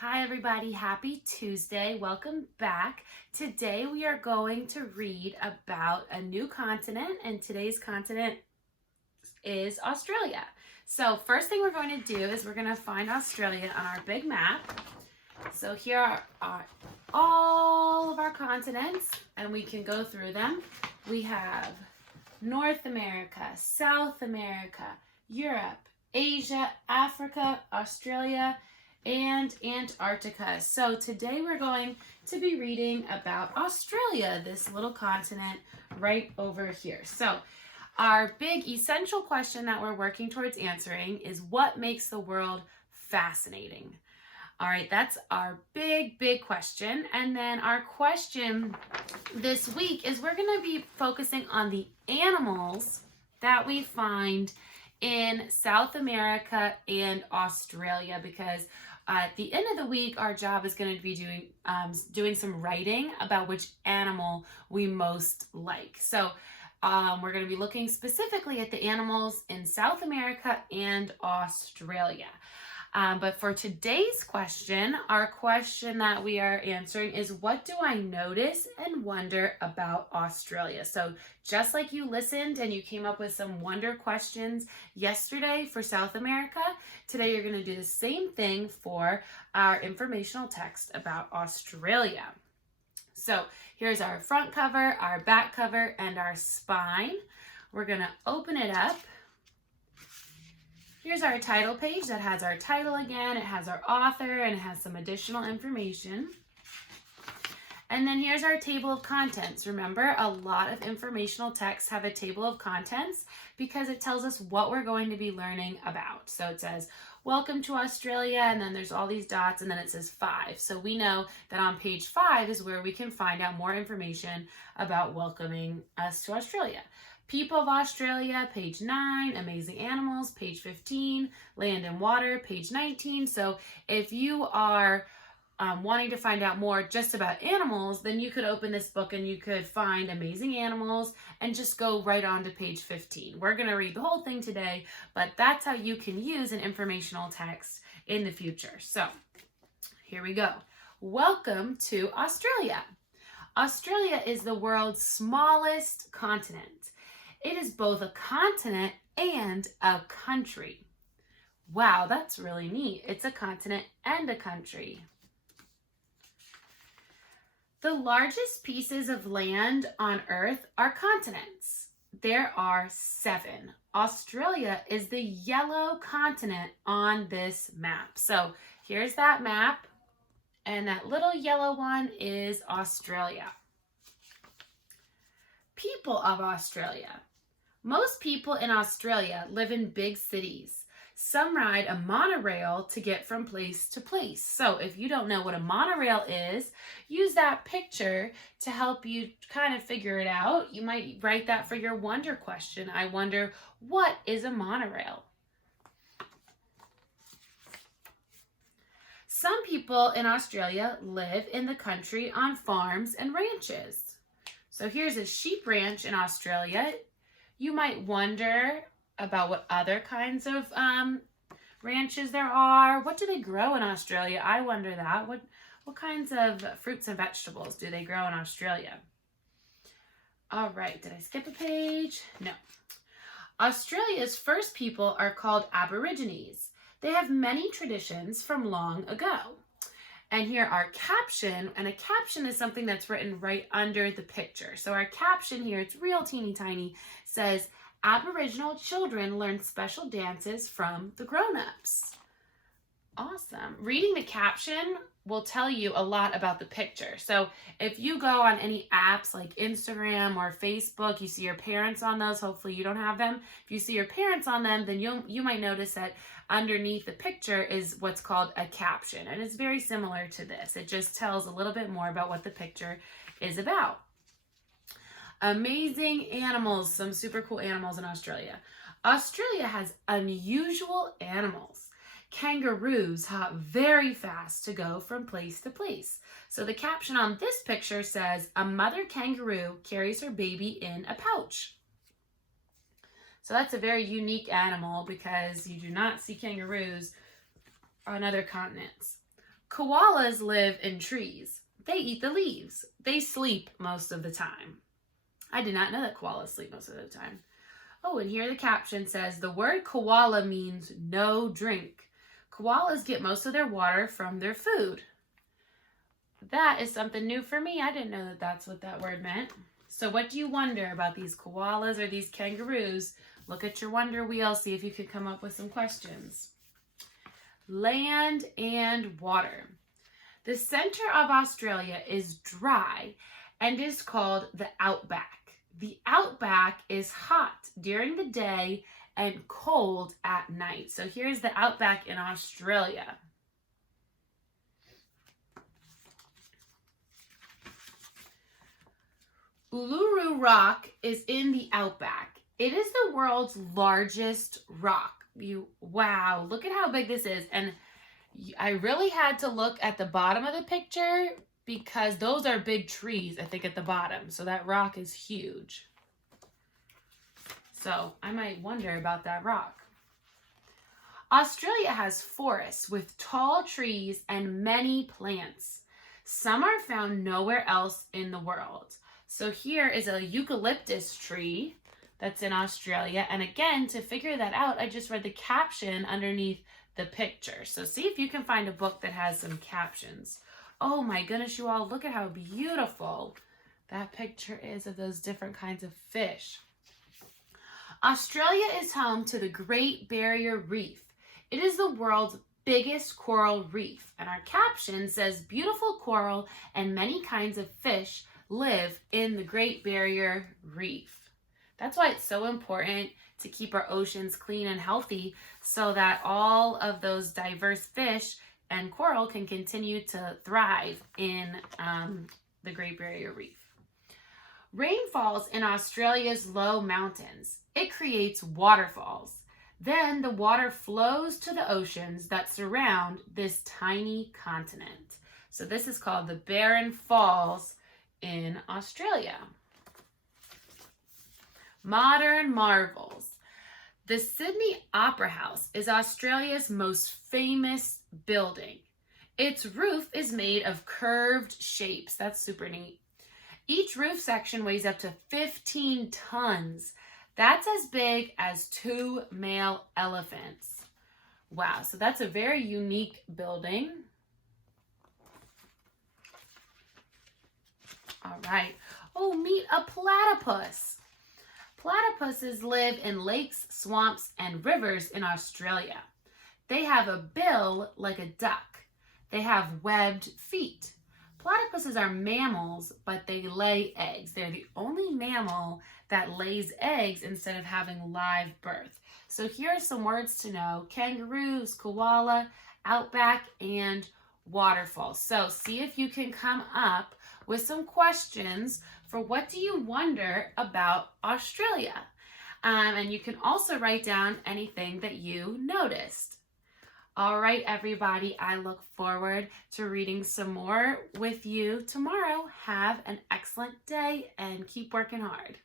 Hi everybody, happy Tuesday. Welcome back. Today we are going to read about a new continent, and today's continent is Australia. So first thing we're going to do is we're going to find Australia on our big map. So here are all of our continents, and we can go through them. We have North America, South America, Europe, Asia, Africa, Australia, and Antarctica. So today we're going to be reading about Australia, this little continent right over here. So our big essential question that we're working towards answering is what makes the world fascinating? All right, that's our big question. And then our question this week is we're going to be focusing on the animals that we find in South America and Australia, because at the end of the week, our job is going to be doing some writing about which animal we most like. So we're going to be looking specifically at the animals in South America and Australia. But for today's question, our question that we are answering is, what do I notice and wonder about Australia? So just like you listened and you came up with some wonder questions yesterday for South America, today you're going to do the same thing for our informational text about Australia. So here's our front cover, our back cover, and our spine. We're going to open it up. Here's our title page that has our title again, it has our author, and it has some additional information. And then here's our table of contents. Remember, a lot of informational texts have a table of contents because it tells us what we're going to be learning about. So it says, welcome to Australia, and then there's all these dots, and then it says 5. So we know that on page 5 is where we can find out more information about welcoming us to Australia. People of Australia, page 9, amazing animals, page 15, land and water, page 19. So if you are wanting to find out more just about animals, then you could open this book and you could find amazing animals and just go right on to page 15. We're going to read the whole thing today, but that's how you can use an informational text in the future. So here we go. Welcome to Australia. Australia is the world's smallest continent. It is both a continent and a country. Wow, that's really neat. It's a continent and a country. The largest pieces of land on Earth are continents. There are 7. Australia is the yellow continent on this map. So here's that map, and that little yellow one is Australia. People of Australia. Most people in Australia live in big cities. Some ride a monorail to get from place to place. So if you don't know what a monorail is, use that picture to help you kind of figure it out. You might write that for your wonder question. I wonder, what is a monorail? Some people in Australia live in the country on farms and ranches. So here's a sheep ranch in Australia. You might wonder about what other kinds of ranches there are. What do they grow in Australia? I wonder that. What kinds of fruits and vegetables do they grow in Australia? All right, did I skip a page? No. Australia's first people are called Aborigines. They have many traditions from long ago. And here our caption, and a caption is something that's written right under the picture. So our caption here, it's real teeny tiny, says, Aboriginal children learn special dances from the grown-ups. Awesome. Reading the caption will tell you a lot about the picture. So if you go on any apps like Instagram or Facebook, you see your parents on those. Hopefully you don't have them. If you see your parents on them, then you might notice that underneath the picture is what's called a caption. And it's very similar to this. It just tells a little bit more about what the picture is about. Amazing animals, some super cool animals in Australia. Australia has unusual animals. Kangaroos hop very fast to go from place to place. So the caption on this picture says, a mother kangaroo carries her baby in a pouch. So that's a very unique animal because you do not see kangaroos on other continents. Koalas live in trees. They eat the leaves. They sleep most of the time. I did not know that koalas sleep most of the time. Oh, and here the caption says, the word koala means no drink. Koalas get most of their water from their food. That is something new for me. I didn't know that that's what that word meant. So what do you wonder about these koalas or these kangaroos? Look at your wonder wheel, see if you can come up with some questions. Land and water. The center of Australia is dry and is called the Outback. The Outback is hot during the day and cold at night. So here's the Outback in Australia. Uluru Rock is in the Outback. It is the world's largest rock. Wow, look at how big this is. And I really had to look at the bottom of the picture because those are big trees, I think, at the bottom. So that rock is huge. So I might wonder about that rock. Australia has forests with tall trees and many plants. Some are found nowhere else in the world. So here is a eucalyptus tree that's in Australia. And again, to figure that out, I just read the caption underneath the picture. So see if you can find a book that has some captions. Oh my goodness, you all, look at how beautiful that picture is of those different kinds of fish. Australia is home to the Great Barrier Reef. It is the world's biggest coral reef. And our caption says, beautiful coral and many kinds of fish live in the Great Barrier Reef. That's why it's so important to keep our oceans clean and healthy so that all of those diverse fish and coral can continue to thrive in the Great Barrier Reef. Rain falls in Australia's low mountains. It creates waterfalls. Then the water flows to the oceans that surround this tiny continent. So this is called the Barren Falls in Australia. Modern marvels. The Sydney Opera House is Australia's most famous building. Its roof is made of curved shapes. That's super neat. Each roof section weighs up to 15 tons. That's as big as 2 male elephants. Wow, so that's a very unique building. All right. Oh, meet a platypus. Platypuses live in lakes, swamps, and rivers in Australia. They have a bill like a duck. They have webbed feet. Platypuses are mammals, but they lay eggs. They're the only mammal that lays eggs instead of having live birth. So here are some words to know: kangaroos, koala, outback, and waterfall. So see if you can come up with some questions for what do you wonder about Australia. And you can also write down anything that you noticed. All right, everybody, I look forward to reading some more with you tomorrow. Have an excellent day and keep working hard.